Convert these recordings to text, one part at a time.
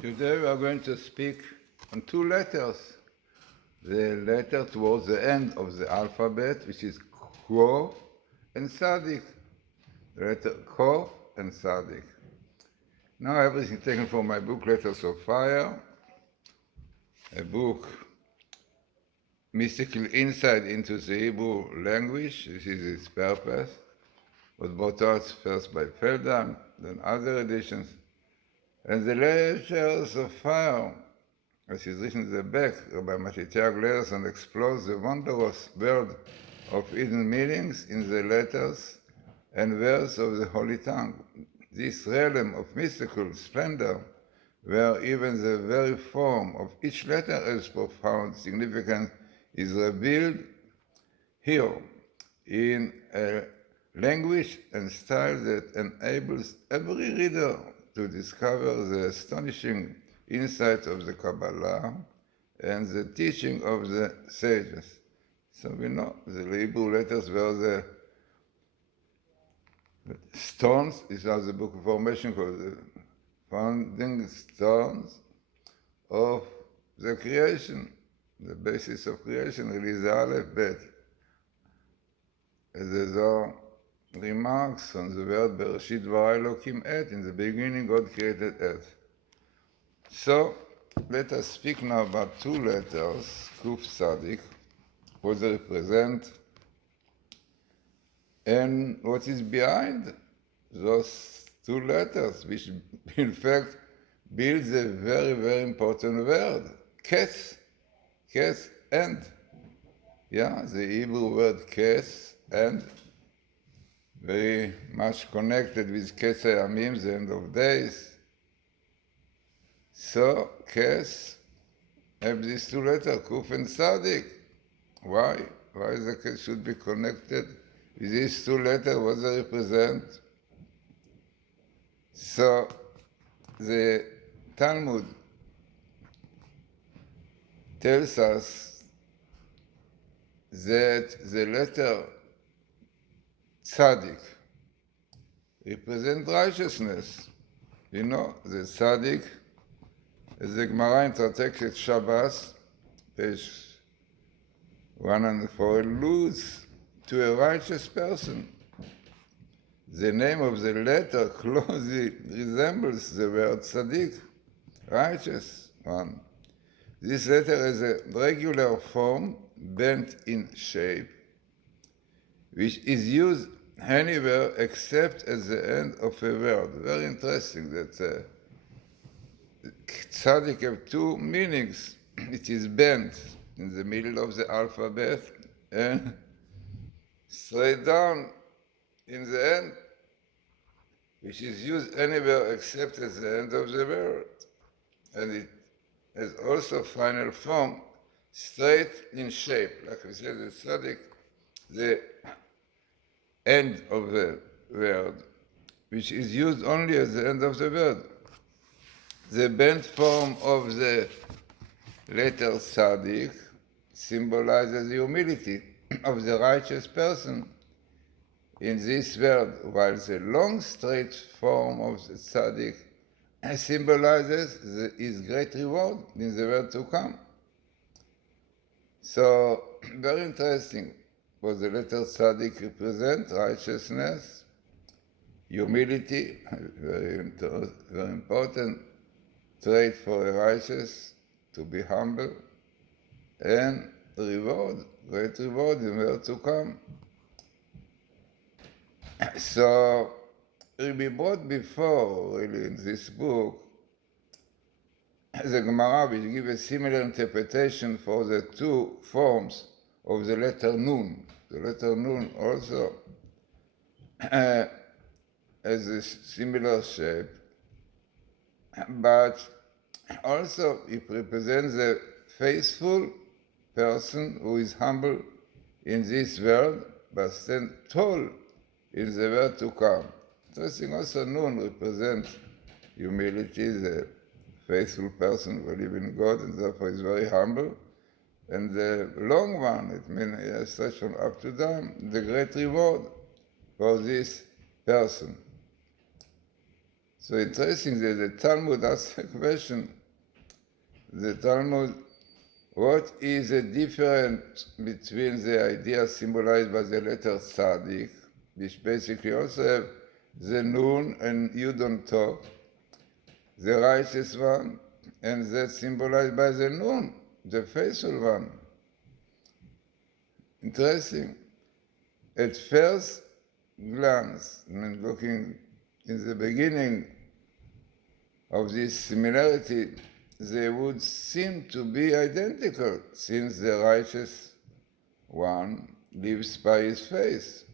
Today we are going to speak on two letters. The letter towards the end of the alphabet, which is Kho and Sadik. The letter Kho and Sadik. Now everything taken from my book, Letters of Fire, a book, mystical insight into the Hebrew language. This is its purpose. Was brought out first by Feldheim, then other editions. And the Letters of Fire, as is written in the back, by Matityahu Glazerson, explores the wondrous world of hidden meanings in the letters and words of the Holy Tongue. This realm of mystical splendor, where even the very form of each letter has profound significance, is revealed here in a language and style that enables every reader to discover the astonishing insight of the Kabbalah and the teaching of the sages. So we know the Hebrew letters were the stones. This is the book of formation called the founding stones of the creation, the basis of creation, really the Aleph Bet. As the Zohar remarks on the word Bereshit bara Elokim et, in the beginning God created earth. So let us speak now about two letters, Kuf Sadik, what they represent and what is behind those two letters, which in fact builds a very, very important word, kes and. Yeah, the Hebrew word kes and, very much connected with Kes Hayamim, the end of days. So, Kes have these two letters, Kuf and Sadik. Why? Why the Kes should be connected with these two letters? What they represent? So, the Talmud tells us that the letter Tzaddik represents righteousness. You know, the Tzaddik, as the Gemara in Tractate Shabbos, page 104, alludes to a righteous person. The name of the letter closely resembles the word Tzaddik, righteous one. This letter has a regular form, bent in shape, which is used anywhere except at the end of a word. Very interesting that Tzaddik have two meanings. It is bent in the middle of the alphabet and straight down in the end, which is used anywhere except at the end of the word. And it has also final form, straight in shape. Like we said, the Tzaddik, the end of the word, which is used only at the end of the word. The bent form of the letter Tzaddik symbolizes the humility of the righteous person in this word, while the long straight form of the Tzaddik symbolizes his great reward in the world to come. So, very interesting. What the letter Tzaddik represents: righteousness, humility, very important trait for a righteous, to be humble, and reward, great reward in the world to come. So, we brought before, really, in this book, the Gemara, which gives a similar interpretation for the two forms of the letter Nun. The letter Nun also has a similar shape, but also it represents a faithful person who is humble in this world, but stand tall in the world to come. Interesting, also Nun represents humility, the faithful person who lives in God and therefore is very humble. And the long one, it means stretch from up to down, the great reward for this person. So interesting that the Talmud asks a question. The Talmud, what is the difference between the idea symbolized by the letter Tzadik, which basically also have the Nun and Yud on top, the righteous one, and that symbolized by the Nun, the faithful one? Interesting. At first glance, when looking in the beginning of this similarity, they would seem to be identical, since the righteous one lives by his faith.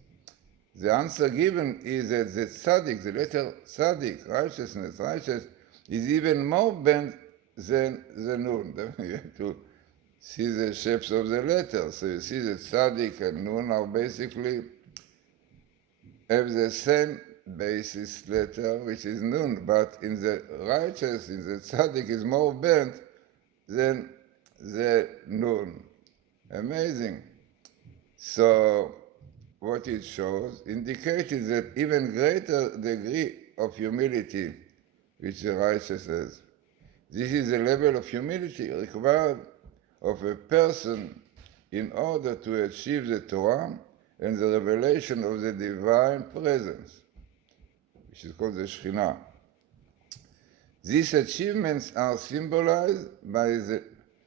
The answer given is that the tzaddik, the letter tzaddik, righteousness, righteous, is even more bent than the nun. You have to see the shapes of the letters. So you see that tzaddik and nun are basically have the same basis letter, which is nun, but in the righteous, in the tzaddik, is more bent than the nun. Amazing. So what it shows indicated that even greater degree of humility which the righteous has. This is the level of humility required of a person in order to achieve the Torah and the revelation of the divine presence, which is called the Shekhinah. These achievements are symbolized by the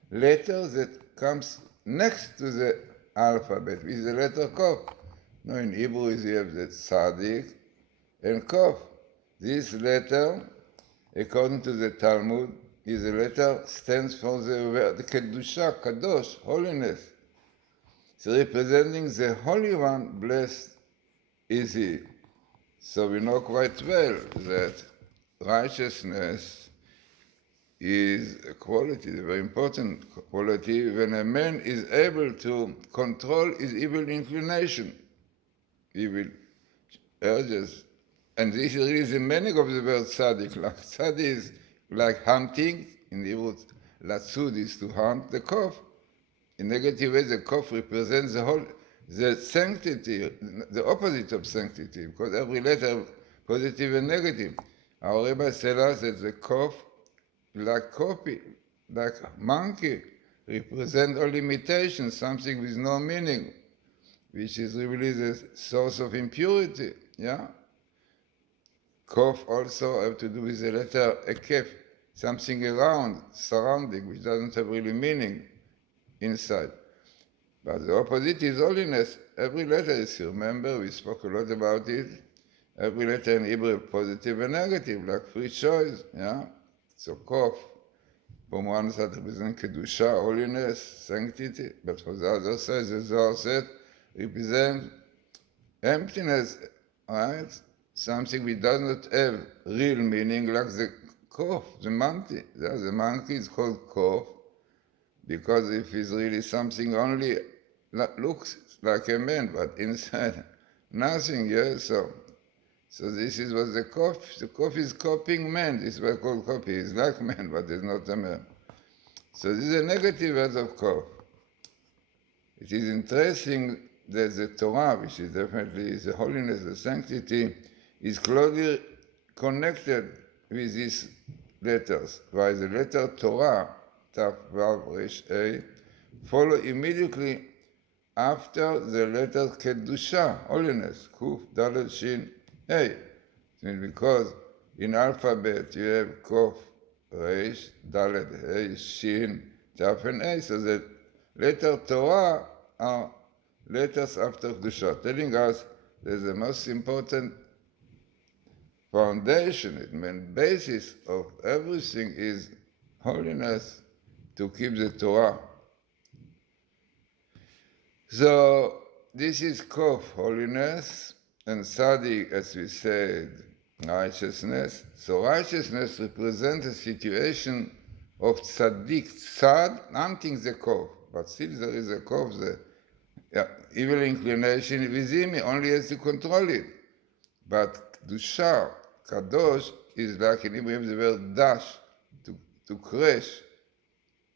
letter that comes next to the alphabet, which is the letter Kof. Now in Hebrew you have the Tzadik and Kof. This letter, according to the Talmud, is a letter stands for the word Kedusha, Kadosh, holiness. So representing the Holy One, blessed is He. So we know quite well that righteousness is a quality, a very important quality, when a man is able to control his evil inclination, evil urges. And this is really the meaning of the word tzaddik. Like tzaddik is like hunting. In Hebrew, latzud is to hunt the kof. In negative way, the kof represents the sanctity, the opposite of sanctity, because every letter, positive and negative. Our rabbis tell us that the kof, like copy, like monkey, represent all limitations, something with no meaning, which is really the source of impurity. Yeah. Kof also have to do with the letter ekef, something around, surrounding, which doesn't have really meaning inside. But the opposite is holiness. Every letter is, you remember, we spoke a lot about it. Every letter in Hebrew, positive and negative, like free choice. Yeah. So Kof, from one side represents Kedusha, holiness, sanctity, but for the other side, the Zohar said, represents emptiness, right? Something which does not have real meaning, like the Kof, the monkey. The monkey is called Kof, because if it's really something only looks like a man, but inside nothing, yes. So this is what the Kof is copying man. This is what called copy. It's like man, but it's not a man. So this is a negative word of Kof. It is interesting that the Torah, which is definitely the holiness, the sanctity, is closely connected with these letters, while the letter Torah, Tav, Vav, Resh, A, follow immediately after the letter Kedusha, holiness, Kuf, Dalet, Shin, A. Because in alphabet you have Kof, Resh, Dalet, A, Shin, Tav, and A, so the letter Torah are letters after Kedusha, telling us that the most important foundation, it means basis of everything is holiness, to keep the Torah. So this is Kof, holiness, and Tzaddik, as we said, righteousness. So righteousness represents a situation of Tzaddik, Tzad, hunting the Kof, but still there is a Kof, the evil inclination within me, only has to control it. But Kedusha, Kadosh, is like in Hebrew the word dash, to crash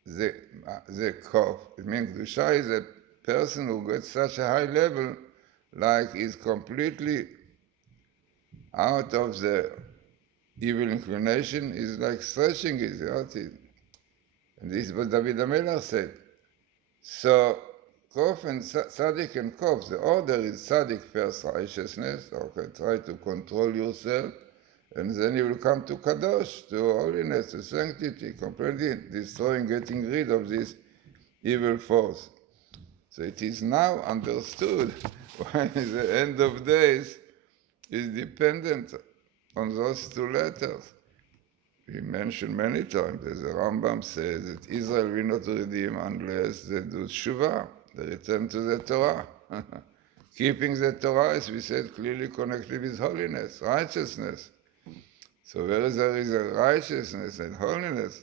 the Kof. It means Kedusha is a person who gets such a high level, like is completely out of the evil inclination is like stretching it, and this is what David HaMelech said. So, Kof and Tzaddik and Kof, the order is Tzaddik first righteousness, okay, try to control yourself, and then you will come to Kadosh, to holiness, to sanctity, completely destroying, getting rid of this evil force. So it is now understood why the end of days is dependent on those two letters. We mentioned many times, as the Rambam says, that Israel will not redeem unless they do Shuvah, they return to the Torah. Keeping the Torah, as we said, clearly connected with holiness, righteousness. So where there is a righteousness and holiness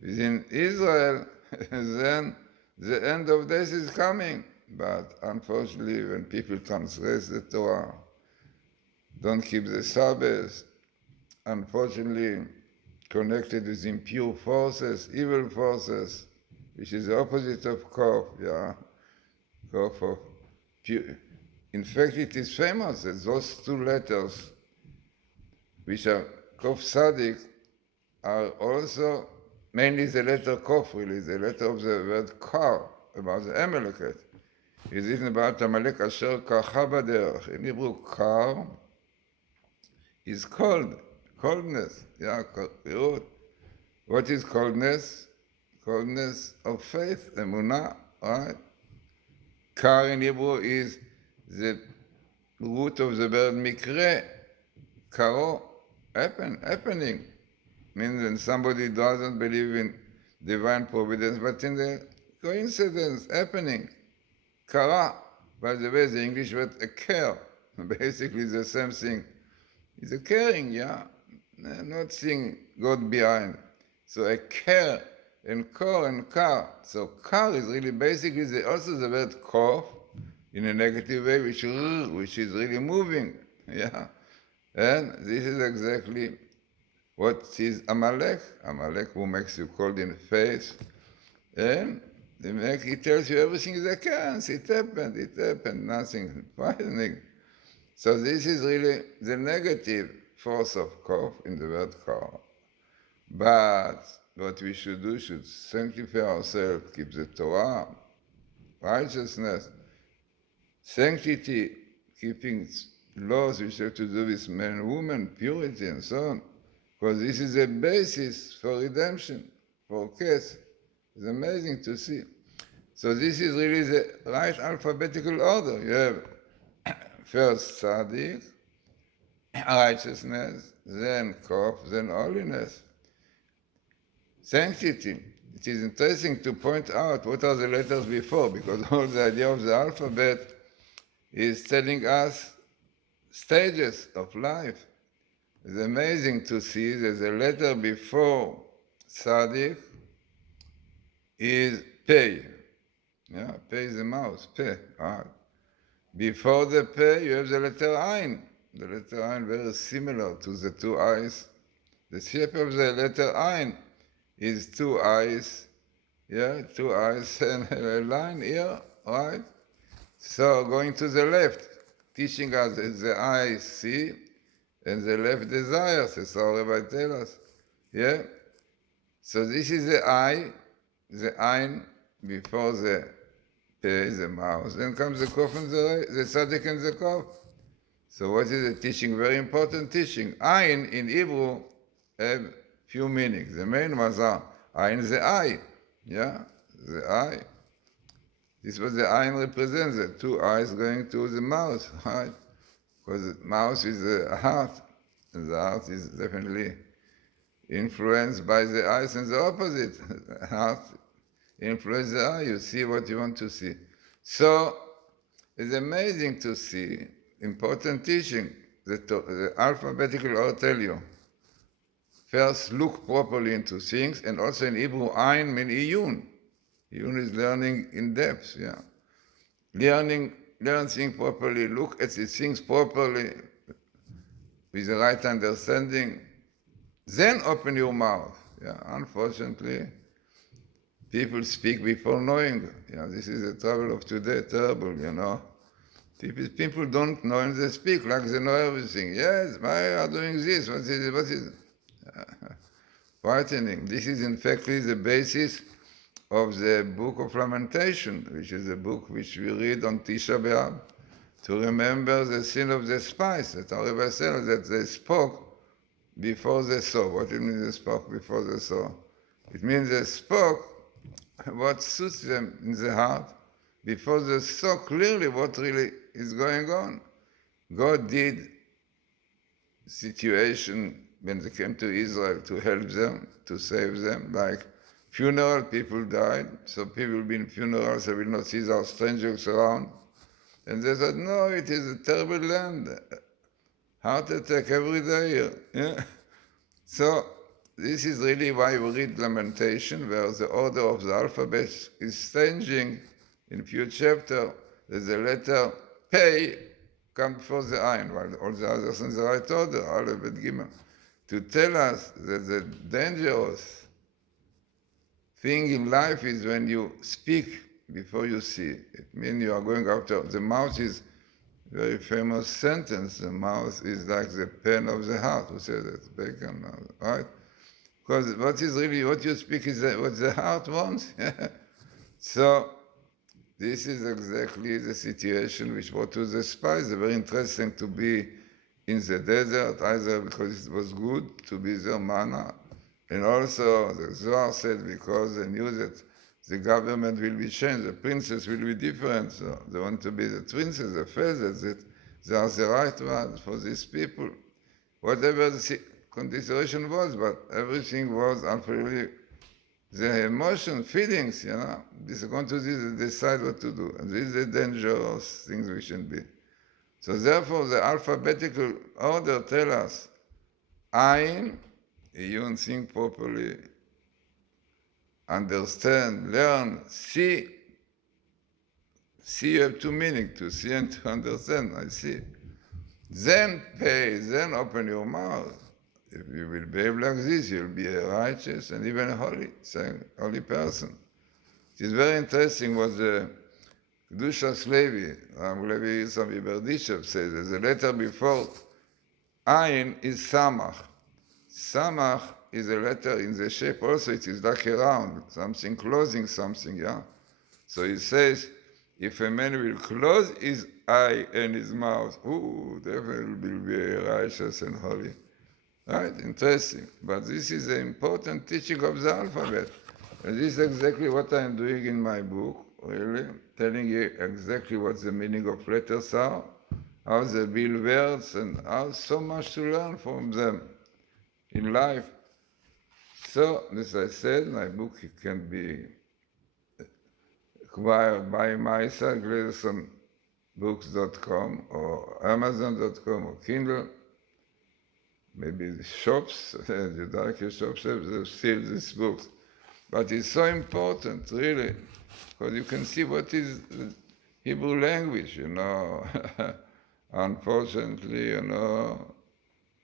within Israel, then the end of days is coming. But unfortunately, when people transgress the Torah, don't keep the Sabbath, unfortunately connected with impure forces, evil forces, which is the opposite of Kof, Kof of pure. In fact, it is famous that those two letters, which are Kof Tzaddik, are also mainly the letter Kof, really, the letter of the word Kar, about the Amalekite. It's written about Amalek Asher Karcha Baderech. In Hebrew, Kar is cold, coldness. What is coldness? Coldness of faith, emunah, right? Kar in Hebrew is the root of the word mikre, karo, happening. Means when somebody doesn't believe in divine providence, but in the coincidence, happening. Kara, by the way, the English word a care, basically the same thing. It's a caring, not seeing God behind. So a care and kor and kar. So kar is really basically also the word kof in a negative way, which is really moving, And this is exactly what is Amalek. Amalek, who makes you cold in faith, and he tells you everything is a chance. It happened, nothing frightening. So this is really the negative force of Kof in the word Kor. But what we should do, should sanctify ourselves, keep the Torah, righteousness, sanctity, keeping laws which have to do with man and woman, purity and so on. Because this is a basis for redemption, for case. It's amazing to see. So this is really the right alphabetical order. You have first Tzaddik, righteousness, then Kof, then holiness. Sanctity. It is interesting to point out what are the letters before, because all the idea of the alphabet is telling us stages of life. It's amazing to see that the letter before Tzaddik is Pei. Pei is the mouse, Pei. Right. Before the Pei, you have the letter Ein. The letter Ein very similar to the two eyes. The shape of the letter Ein is two eyes, two eyes and a line here, right? So going to the left, teaching us that the eye see and the left desires, as our Rabbi tells us, So this is the eye, the Ein, before the Pei, the mouse. Then comes the Kof and the Tzaddik and the Kof. So what is the teaching? Very important teaching. Ein in Hebrew have few meanings. The main ones are Ein, the eye, the eye. This is what the Ein represents, the two eyes going to the mouth, right? Because the mouth is the heart, and the heart is definitely influenced by the eyes, and the opposite. The heart influences the eye, you see what you want to see. So it's amazing to see important teaching. The alphabetical order tell you. First, look properly into things, and also in Hebrew, Ein means iyun. Iyun is learning in depth, Learn things properly, look at the things properly, with the right understanding. Then open your mouth. Unfortunately, people speak before knowing. This is the trouble of today, terrible, People don't know and they speak like they know everything. Yes, why are doing this? What is frightening? This is in fact the basis of the Book of Lamentation, which is a book which we read on Tisha B'Av, to remember the sin of the spies that our Rebbe said that they spoke before they saw. What it means they spoke before they saw? It means they spoke what suits them in the heart before they saw clearly what really is going on. God did situation when they came to Israel to help them, to save them, like funeral, people died, so people will be in funerals, they will not see their strangers around. And they said, no, it is a terrible land. Heart attack every day here. Yeah? So this is really why we read Lamentation, where the order of the alphabet is changing. In few chapters, there's a letter Pei come before the Ayin, while all the others in the right order, Aleph and Gimel, to tell us that the dangerous thing in life is when you speak before you see. It means you are going after. The mouth is a very famous sentence. The mouth is like the pen of the heart. Who says that? Bacon, right? Because what is really, what you speak is what the heart wants. So this is exactly the situation which brought to the spies. It's very interesting to be in the desert, either because it was good to be there, manna, and also the Zohar said because they knew that the government will be changed, the princess will be different, so they want to be the princes, the feathers, that they are the right ones for these people. Whatever the consideration was, but everything was absolutely the emotion, feelings, this is going to this, decide what to do. And this is the dangerous things we shouldn't be. So therefore, the alphabetical order tells us, Ayin, you don't think properly, understand, learn, see. See, you have two meanings, to see and to understand, I see. Then pay, then open your mouth. If you will behave like this, you'll be a righteous and even holy person. It is very interesting what the Kedushas Levi, Levi Yitzhak Berdishev says, there's a letter before Ayin is Samach. Samach is a letter in the shape also, it is like a round, something closing something, yeah? So he says, if a man will close his eye and his mouth, definitely will be righteous and holy. Right? Interesting. But this is the important teaching of the alphabet. And this is exactly what I'm doing in my book, really, telling you exactly what the meaning of letters are, how they build words, and how so much to learn from them in life. So, as I said, my book can be acquired by Matityahu Glazerson books.com or Amazon.com or Kindle. Maybe the shops, the darker shops have still these books. But it's so important, really, because you can see what is the Hebrew language, Unfortunately,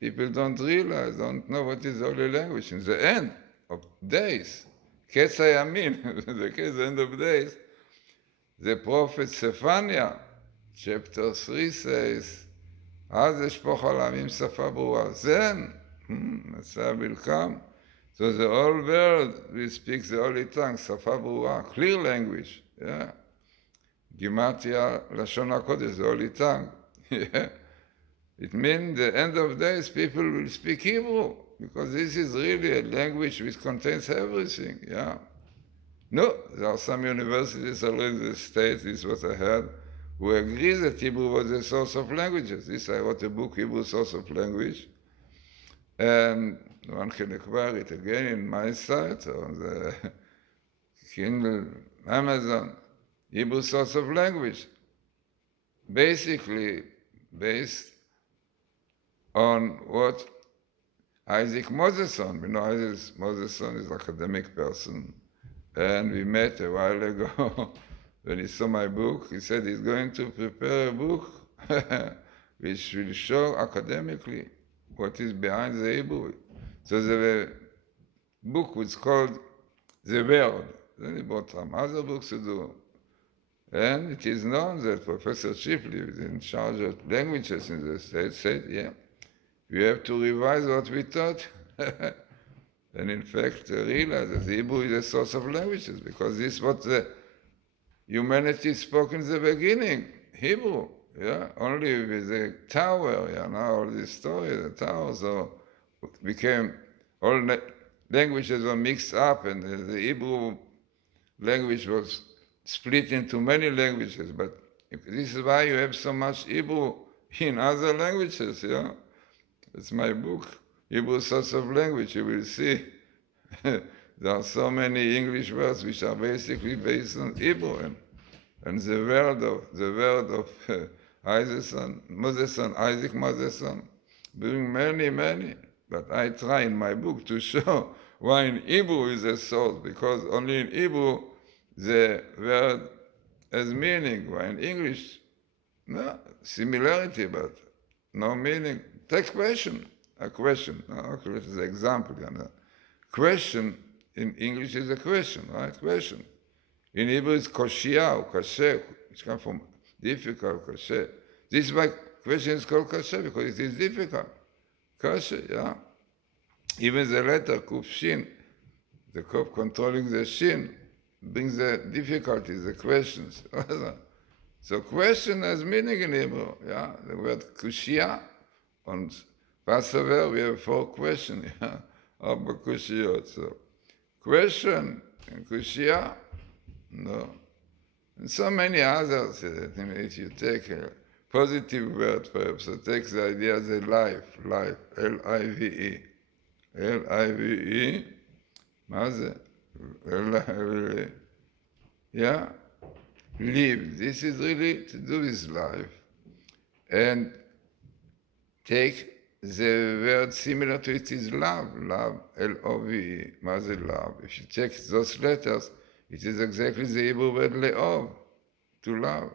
people don't realize, don't know what is the holy language. In the end of days, Ketz Hayamin, the end of days, the prophet Zephaniah, chapter 3 says, אז אשפוך על העמים שפה ברורה. Then, Messiah will come. So the whole world will speak the holy tongue, שפה ברורה, clear language. Yeah. גימטריה, לשון הקודש, the holy tongue. Yeah. It means the end of days people will speak Hebrew, because this is really a language which contains everything. Yeah. No, there are some universities already in the States, this is what I heard, who agree that Hebrew was the source of languages. This, I wrote a book, Hebrew Source of Language, and one can acquire it again in my site, or on the Kindle, Amazon, Hebrew Source of Language, basically based on what Isaac Moseson, Isaac Moseson is an academic person, and we met a while ago. When he saw my book, he said he's going to prepare a book which will show academically what is behind the Hebrew. So the book was called The Word. Then he brought some other books to do. And it is known that Professor Shipley, who is in charge of languages in the States, said, yeah, we have to revise what we taught. And in fact, realize that Hebrew is a source of languages, because this is what the humanity spoke in the beginning, Hebrew. Yeah, only with the tower, now all this story, the tower, so became, all languages were mixed up, and the Hebrew language was split into many languages, but this is why you have so much Hebrew in other languages, It's my book, Hebrew Source of Language. You will see there are so many English words which are basically based on Hebrew, and the word of Isaac Motherson, bring many, but I try in my book to show why in Hebrew is a source, because only in Hebrew the word has meaning, why in English, no, similarity, but no meaning. Take a question. Okay, this is an example. Question in English is a question, right? Question. In Hebrew it's koshia or kashe, which comes from difficult, kashe. This is why question is called kashe, because it is difficult. Kashe, Even the letter kuf shin, the kuf controlling the shin, brings the difficulties, the questions. So question has meaning in Hebrew, The word kushia, on Passover we have 4 questions, Arba kushiyot. So question and kushia, no. And so many others, if you take a positive word perhaps, so take the idea of the life, L-I-V-E. L-I-V-E, מה זה? Live. This is really to do with life. And take the word similar to it is love, L-O-V-E. מה זה love? If you take those letters, it is exactly the Hebrew word le'ov, to love.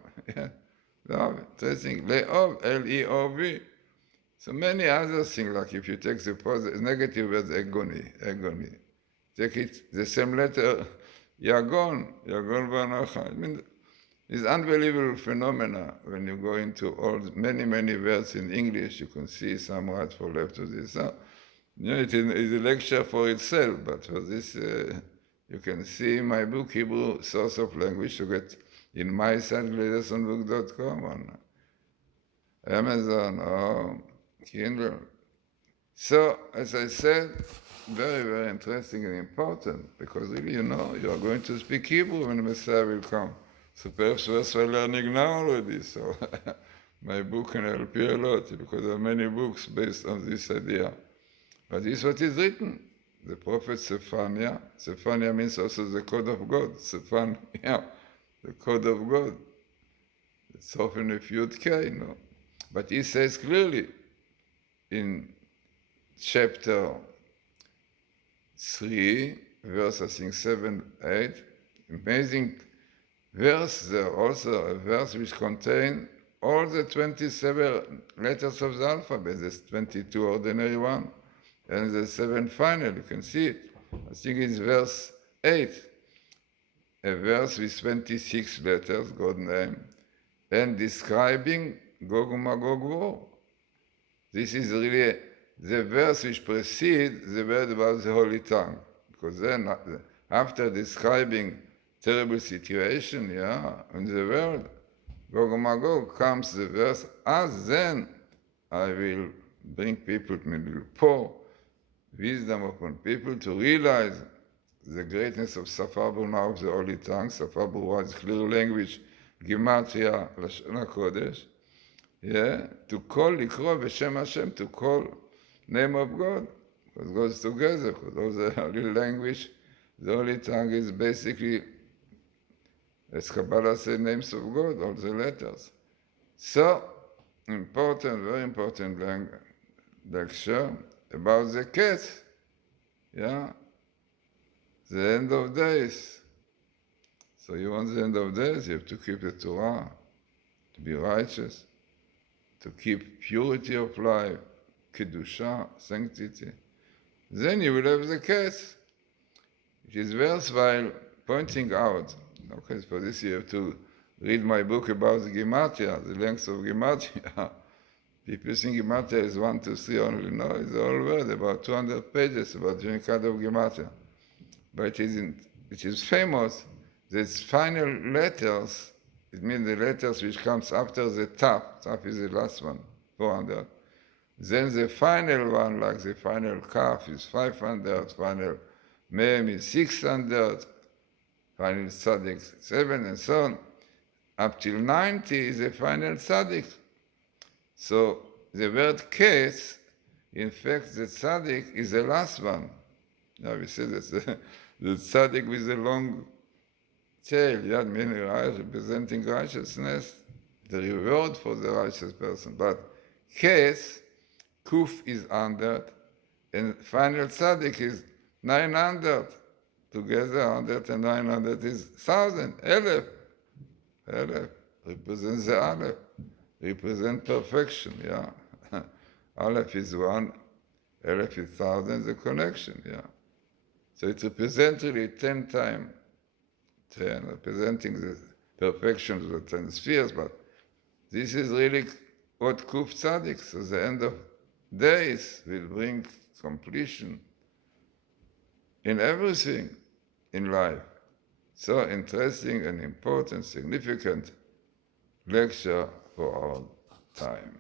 Love, interesting. Le'ov, L-E-O-V. So many other things, like if you take the negative word agony. Take it, the same letter, yagon v'anocha. I mean, it's unbelievable phenomena when you go into all many words in English. You can see some right for left to this. So, it is a lecture for itself, but for this, you can see my book, Hebrew Source of Language, to get in my site, glazersonbook.com, on Amazon or Kindle. So, as I said, very interesting and important, because really, you are going to speak Hebrew when the Messiah will come. So perhaps we're learning now already, so my book can help you a lot, because there are many books based on this idea. But this is what is written. The prophet Zephaniah means also the code of God. Zephaniah, the code of God. It's often a Yud K, But he says clearly in chapter 3, verse I think 7, 8, amazing verse there, also a verse which contains all the 27 letters of the alphabet. There's 22 ordinary ones, and the 7 final, you can see it. I think it's verse 8, a verse with 26 letters, God's name, and describing Gog and Magog war. This is really the verse which precedes the word about the Holy Tongue, because then after describing terrible situation, in the world, Gog and Magog, comes the verse, as then I will bring people to me, will pour wisdom upon people to realize the greatness of Safar Bruna of the Holy Tongue. Safar Bruna is clear language, Gematria, Lashon HaKodesh, to call, לקרוא בשם Hashem, to call name of God, because it goes together, because all the holy language, the Holy Tongue is basically, as Kabbalah says, names of God, all the letters. So, important, very important lecture about the case, the end of days. So you want the end of days, you have to keep the Torah, to be righteous, to keep purity of life, kedusha, sanctity. Then you will have the case. It is worthwhile pointing out, okay, for this you have to read my book about the Gematria, the length of Gematria. People think Gematria is 1, 2, 3 only. No, it's all word, about 200 pages about different kind of Gematria. But it is famous that its final letters, it means the letters which comes after the tap is the last one, 400. Then the final one, like the final kaf, is 500, final mem is 600, final tzaddik 7, and so on. Up till 90 is the final tzaddik. So the word case, in fact, the tzaddik is the last one. Now we say that the tzaddik with the long tail, yad meaning representing righteousness, the reward for the righteous person. But case, kuf is 100, and final tzaddik is 900. Together, 100 and 900 is 1,000, Elef. Elef represents the Aleph, represent perfection, yeah. Aleph is 1, Elef is 1,000, the connection, yeah. So it represents really 10 times 10, representing the perfection of the 10 spheres, but this is really what Kuf Tzaddik, so the end of days will bring completion in everything in life. So interesting and important, significant lecture for our time.